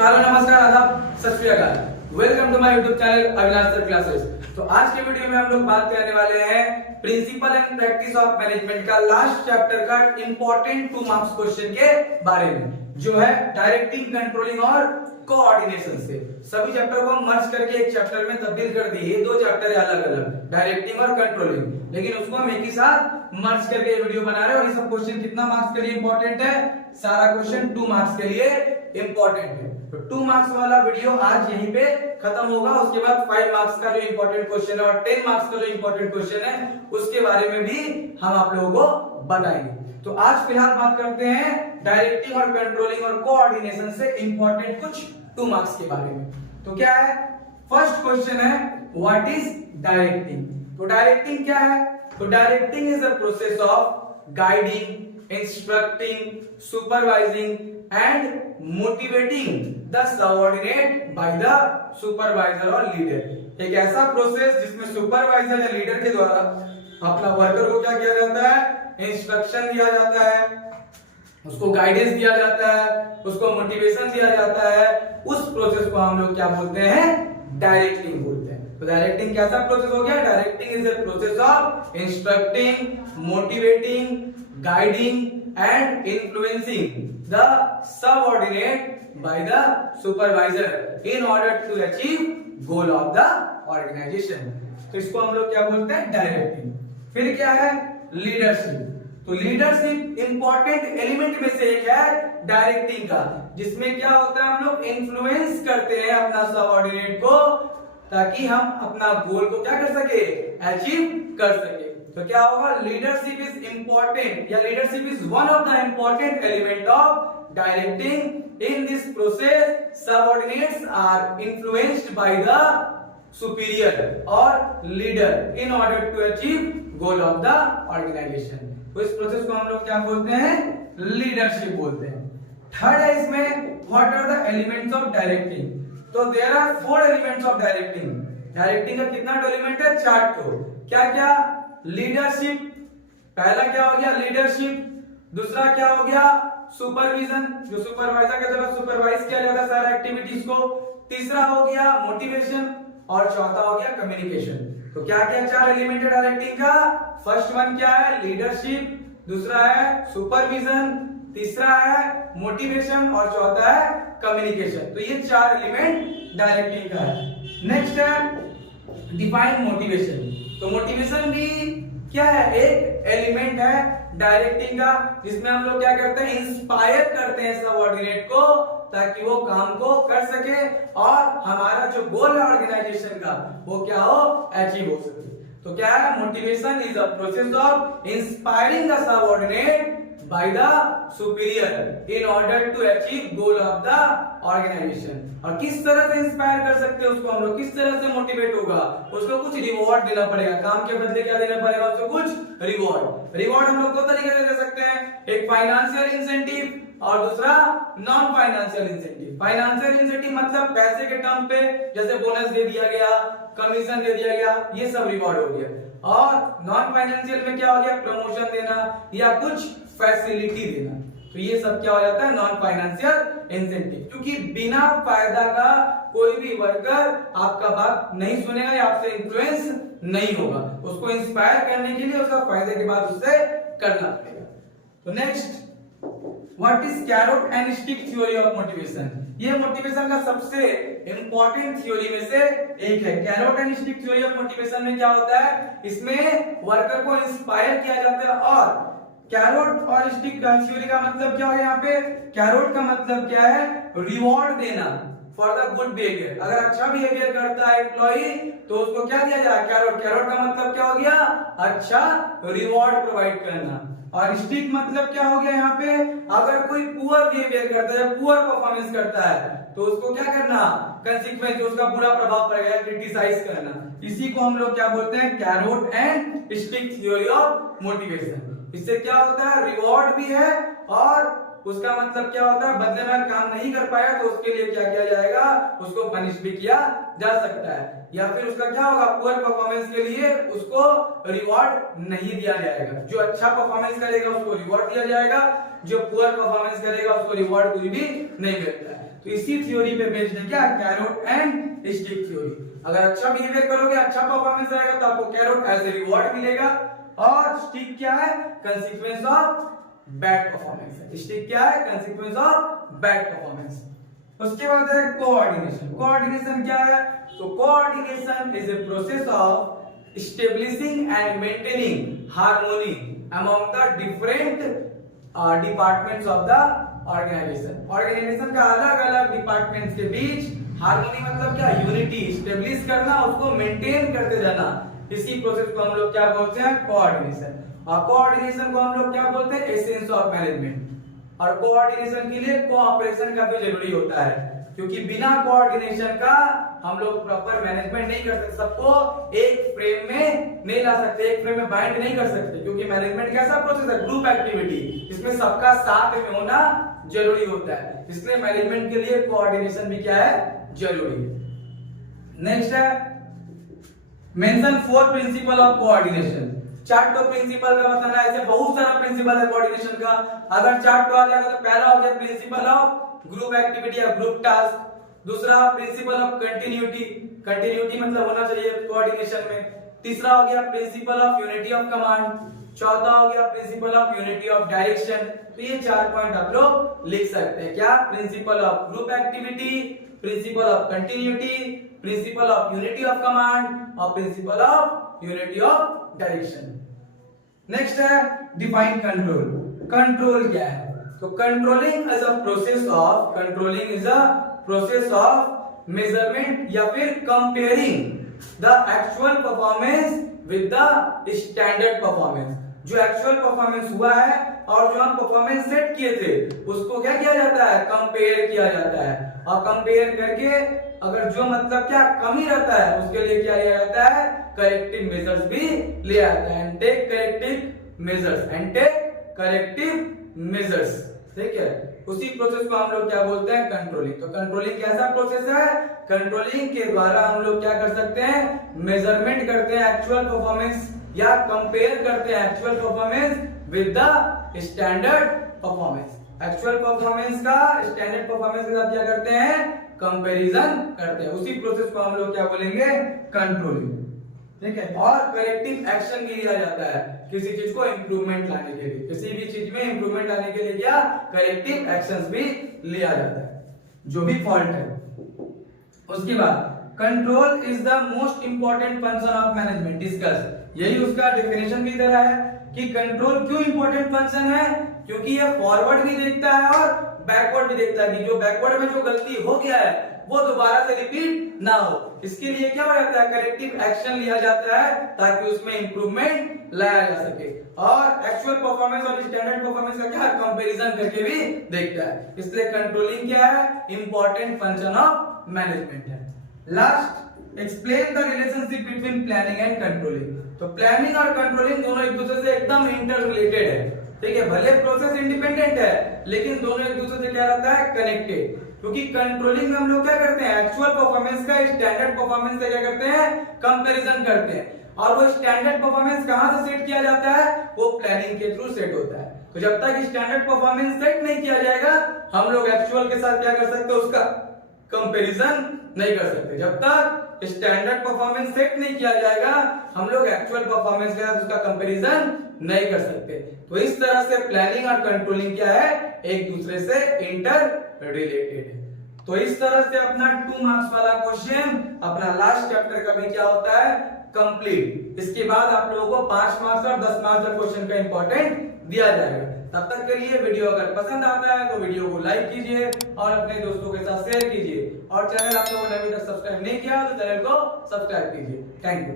तो हेलो नमस्कार आदाब सत श्री अकाल, welcome to my YouTube channel Avinash sir classes. तो आज के वीडियो में हम लोग बात करने वाले हैं principle and practice of management का लास्ट चैप्टर का इंपॉर्टेंट 2 मार्क्स क्वेश्चन के बारे में, जो है डायरेक्टिंग, कंट्रोलिंग और कोऑर्डिनेशन से। सभी चैप्टर को मर्ज करके एक चैप्टर में तब्दील कर दिए। ये 2 चैप्टर है अलग अलग, डायरेक्टिंग और कंट्रोलिंग, लेकिन उसको हम एक ही साथ मर्ज करके ये वीडियो बना रहे हैं। और ये सब क्वेश्चन कितना मार्क्स के लिए इंपॉर्टेंट है? सारा क्वेश्चन 2 मार्क्स के लिए इंपॉर्टेंट है। तो 2 मार्क्स वाला वीडियो आज यहीं पे खत्म होगा। उसके बाद 5 मार्क्स का जो इंपॉर्टेंट क्वेश्चन है और 10 मार्क्स का जो इंपॉर्टेंट क्वेश्चन है उसके बारे में भी हम आप लोगों को बताएंगे। तो आज फिलहाल बात करते हैं डायरेक्टिंग और कंट्रोलिंग और कोऑर्डिनेशन से इंपॉर्टेंट कुछ 2 मार्क्स के बारे में। तो क्या है? फर्स्ट क्वेश्चन है व्हाट इज डायरेक्टिंग। तो डायरेक्टिंग क्या है? तो directing is the process of guiding, instructing, supervising and motivating the subordinate by the supervisor और लीडर। एक ऐसा प्रोसेस जिसमें सुपरवाइजर या लीडर के द्वारा अपना वर्कर को क्या किया जाता है? इंस्ट्रक्शन दिया जाता है, उसको गाइडेंस दिया जाता है, उसको मोटिवेशन दिया जाता है। उस प्रोसेस को हम लोग क्या बोलते हैं? डायरेक्टिंग बोलते हैं। तो डायरेक्टिंग कैसा प्रोसेस हो गया? Directing is a process of instructing, motivating, guiding and influencing the subordinate by the supervisor in order to achieve goal of the organization। तो इसको हम लोग क्या बोलते हैं? डायरेक्टिंग। फिर क्या है? लीडरशिप। तो लीडरशिप इंपॉर्टेंट एलिमेंट में से एक है डायरेक्टिंग का, जिसमें क्या होता है? हम लोग इन्फ्लुएंस करते हैं अपना सबऑर्डिनेट को ताकि हम अपना गोल को क्या कर सके? अचीव कर सके। तो क्या होगा? लीडरशिप इज इंपॉर्टेंट या leadership is one of the important element of directing. In this process subordinates are influenced by the superior और leader in order to achieve goal of the organization. तो इस process को हम लोग क्या बोलते हैं? लीडरशिप बोलते हैं। थर्ड है इसमें what are the elements of directing. तो there are 4 elements of directing. Directing का कितना एलिमेंट है? 4 तो। क्या क्या? लीडरशिप, पहला क्या हो गया? लीडरशिप। दूसरा क्या हो गया? सुपरविजन, जो सुपरवाइजर के द्वारा सुपरवाइज किया जाता है सारा एक्टिविटीज को। तीसरा हो गया मोटिवेशन और चौथा हो गया कम्युनिकेशन। तो क्या क्या 4 एलिमेंट है डायरेक्टिंग का? फर्स्ट वन क्या है? लीडरशिप, दूसरा है सुपरविजन, तीसरा है मोटिवेशन और चौथा है कम्युनिकेशन। तो ये 4 एलिमेंट डायरेक्टिंग का है। नेक्स्ट है डिफाइन मोटिवेशन। तो मोटिवेशन भी क्या है? एक एलिमेंट है डायरेक्टिंग का, जिसमें हम लोग क्या करते हैं? इंस्पायर करते हैं सबऑर्डिनेट को ताकि वो काम को कर सके और हमारा जो गोल है ऑर्गेनाइजेशन का वो क्या हो? अचीव हो सके। तो क्या है? Motivation is a process of inspiring the subordinate by the superior in order to achieve goal of the organisation. और किस तरह से इंस्पायर कर सकते हैं उसको हम लोग? किस तरह से मोटिवेट होगा? उसको कुछ रिवॉर्ड देना पड़ेगा। काम के बदले क्या देना पड़ेगा? उसको कुछ रिवॉर्ड। रिवॉर्ड हम लोग 2 तरीके से दे सकते हैं, एक फाइनेंशियल इंसेंटिव और दूसरा non financial incentive. Financial incentive मतलब पैसे के टर्म पे, जैसे बोनस दे दिया गया, कमीशन दे दिया गया, ये सब रिवॉर्ड हो गया। और नॉन फाइनेंशियल में क्या हो गया? प्रमोशन देना या कुछ फैसिलिटी देना। तो ये सब क्या हो जाता है? Non financial incentive. क्योंकि बिना फायदा का कोई भी वर्कर आपका बात नहीं सुनेगा या आपसे इन्फ्लुएंस नहीं होगा। उसको इंस्पायर करने के लिए उसका फायदे के बाद उससे करना पड़ेगा। तो next, what is carrot and stick theory of motivation. ये मोटिवेशन का सबसे इंपॉर्टेंट थ्योरी में से एक है। Carrot and stick theory of motivation में क्या होता है? इसमें वर्कर को इंस्पायर किया जाता है। और कैरोट और स्टिक थ्योरी का मतलब क्या है? यहाँ पे कैरोट का मतलब क्या है? रिवॉर्ड देना फॉर द गुड बिहेवियर। अगर अच्छा बिहेवियर करता है एम्प्लॉई तो उसको क्या दिया जाए? कैरोट। कैरोट का मतलब क्या हो गया? अच्छा रिवॉर्ड प्रोवाइड करना। और स्टिक मतलब क्या हो गया? यहाँ पे अगर कोई पुअर बिहेवियर करता है, पुअर परफॉर्मेंस करता है तो उसको क्या करना? कंसीक्वेंस, उसका बुरा प्रभाव पड़ेगा, क्रिटिसाइज करना। इसी को हम लोग क्या बोलते हैं? Carrot and stick theory of motivation. इससे क्या होता है? रिवॉर्ड भी है और उसका मतलब क्या होता है? बदले में काम नहीं कर पाया तो उसके लिए क्या किया जाएगा? उसको पनिश भी किया जा सकता है। या फिर उसका क्या होगा? पुअर परफॉर्मेंस के लिए उसको रिवॉर्ड नहीं दिया जाएगा। जो अच्छा परफॉर्मेंस करेगा उसको रिवॉर्ड दिया जाएगा, जो पुअर परफॉर्मेंस करेगा उसको रिवॉर्ड कोई भी नहीं मिलता है। तो इसी थ्योरी पे बेस्ड है क्या, कैरोट एंड स्टिक थ्योरी। अगर अच्छा बिहेवियर करोगे, अच्छा परफॉर्मेंस रहेगा तो आपको कैरोट एज ए रिवॉर्ड मिलेगा, और स्टिक क्या है, कंसीक्वेंस ऑफ बैड परफॉर्मेंस है। स्टिक क्या है, कंसीक्वेंस ऑफ बैड परफॉर्मेंस। उसके बाद है कोऑर्डिनेशन। कोऑर्डिनेशन क्या है, तो coordination is a process of establishing and maintaining harmony among the different departments of the organization। organization का अलग अलग डिपार्टमेंट्स के बीच हार्मनी मतलब क्या, यूनिटी स्टेब्लिश करना, उसको मेंटेन करते जाना, इसी प्रोसेस को हम लोग क्या बोलते हैं, कोऑर्डिनेशन। और कोऑर्डिनेशन को हम लोग क्या बोलते हैं, एसेंस ऑफ मैनेजमेंट। और कोऑर्डिनेशन के लिए कोऑपरेशन का भी जरूरी होता है, क्योंकि बिना कोऑर्डिनेशन का हम लोग प्रॉपर मैनेजमेंट नहीं कर सकते, सबको एक फ्रेम में नहीं ला सकते, एक फ्रेम में बाइंड नहीं कर सकते, क्योंकि मैनेजमेंट कैसा प्रोसेस है, ग्रुप एक्टिविटी, इसमें सबका साथ में होना जरूरी होता है, इसलिए मैनेजमेंट के लिए कोऑर्डिनेशन भी क्या है, जरूरी है। नेक्स्ट है mention 4 principle of coordination. Chart को प्रिंसिपल का बताना है, ऐसे बहुत सारा प्रिंसिपल है कोऑर्डिनेशन का। अगर चार्ट को आ जाएगा तो पहला हो गया प्रिंसिपल ऑफ ग्रुप एक्टिविटी या ग्रुप टास्क, दूसरा प्रिंसिपल ऑफ कंटिन्यूटी, कंटिन्यूटी मतलब होना चाहिए कोऑर्डिनेशन में, तीसरा हो गया principal of unity of command, चौथा हो गया principal of unity of direction. तो ये 4 पॉइंट आप लोग लिख सकते हैं, क्या, principle of group activity, principle of continuity, principle of unity of command और principle of unity of direction. Next है डिफाइन कंट्रोल। कंट्रोल क्या है, तो controlling is a process of, controlling is a process of measurement या फिर comparing the actual performance with the standard performance. जो actual performance हुआ है और जो हम परफॉर्मेंस सेट किए थे उसको क्या किया जाता है, कंपेयर किया जाता है, और कंपेयर करके अगर जो मतलब क्या कमी रहता है उसके लिए क्या लिया जाता है, करेक्टिव मेजर्स भी लिया जाता है, and take corrective measures, and take corrective measures. ठीक है, उसी प्रोसेस को हम लोग क्या बोलते हैं, कंट्रोलिंग। तो कंट्रोलिंग कैसा प्रोसेस है, कंट्रोलिंग के द्वारा हम लोग क्या कर सकते हैं, मेजरमेंट करते हैं एक्चुअल परफॉर्मेंस या कंपेयर करते हैं actual performance with the standard performance. Actual performance का स्टैंडर्ड परफॉर्मेंस के साथ क्या करते हैं, कंपैरिजन करते हैं, उसी प्रोसेस को हम लोग क्या बोलेंगे, कंट्रोलिंग। ठीक है, और करेक्टिव एक्शन भी लिया जाता है किसी चीज को इंप्रूवमेंट लाने के लिए, किसी भी चीज में इंप्रूवमेंट लाने के लिए क्या, करेक्टिव एक्शंस भी लिया जाता है, जो भी फॉल्ट है। उसके बाद control is the most important function of management discuss. यही उसका डेफिनेशन की तरह है कि कंट्रोल क्यों इंपॉर्टेंट फंक्शन है, क्योंकि ये फॉरवर्ड भी देखता है और बैकवर्ड भी देखता है कि जो बैकवर्ड में जो गलती हो गया है वो दोबारा से रिपीट ना हो। इसके लिए क्या हो जाता है, करेक्टिव एक्शन लिया जाता है ताकि उसमें इंप्रूवमेंट लाया जा सके, और एक्चुअल परफॉर्मेंस और स्टैंडर्ड परफॉर्मेंस का क्या कंपैरिजन करके भी देखता है। इसलिए कंट्रोलिंग क्या है, इंपॉर्टेंट फंक्शन ऑफ मैनेजमेंट है। Last, explain the relationship between planning and controlling. तो प्लानिंग और कंट्रोलिंग दोनों एक दूसरे से एकदम इंटर रिलेटेड है। ठीक है, भले प्रोसेस इंडिपेंडेंट है लेकिन दोनों एक दूसरे से क्या रहता है, कनेक्टेड। क्योंकि कंट्रोलिंग में हम लोग क्या करते हैं, एक्चुअल परफॉर्मेंस का स्टैंडर्ड परफॉर्मेंस से क्या करते हैं, कंपैरिजन करते हैं, और वो स्टैंडर्ड परफॉर्मेंस कहां से सेट किया जाता है, वो प्लानिंग के थ्रू सेट होता है। तो जब तक स्टैंडर्ड परफॉर्मेंस सेट नहीं किया जाएगा हम लोग एक्चुअल के साथ क्या कर सकते, उसका कंपैरिजन नहीं कर सकते। जब तक स्टैंडर्ड परफॉर्मेंस सेट नहीं किया जाएगा हम लोग एक्चुअल परफॉर्मेंस के साथ उसका कंपैरिजन नहीं कर सकते। तो इस तरह से प्लानिंग और कंट्रोलिंग क्या है, एक दूसरे से इंटर रिलेटेड है। तो इस तरह से अपना 2 मार्क्स वाला क्वेश्चन, अपना लास्ट चैप्टर का भी क्या होता है, कंप्लीट। इसके बाद आप लोगों को 5 मार्क्स और 10 मार्क्स का क्वेश्चन का इंपॉर्टेंट दिया जाएगा। तब तक के लिए वीडियो अगर पसंद आता है तो वीडियो को लाइक कीजिए और अपने दोस्तों के साथ शेयर कीजिए, और चैनल आप लोगों ने अभी तक सब्सक्राइब नहीं किया तो चैनल को सब्सक्राइब कीजिए। Thank you.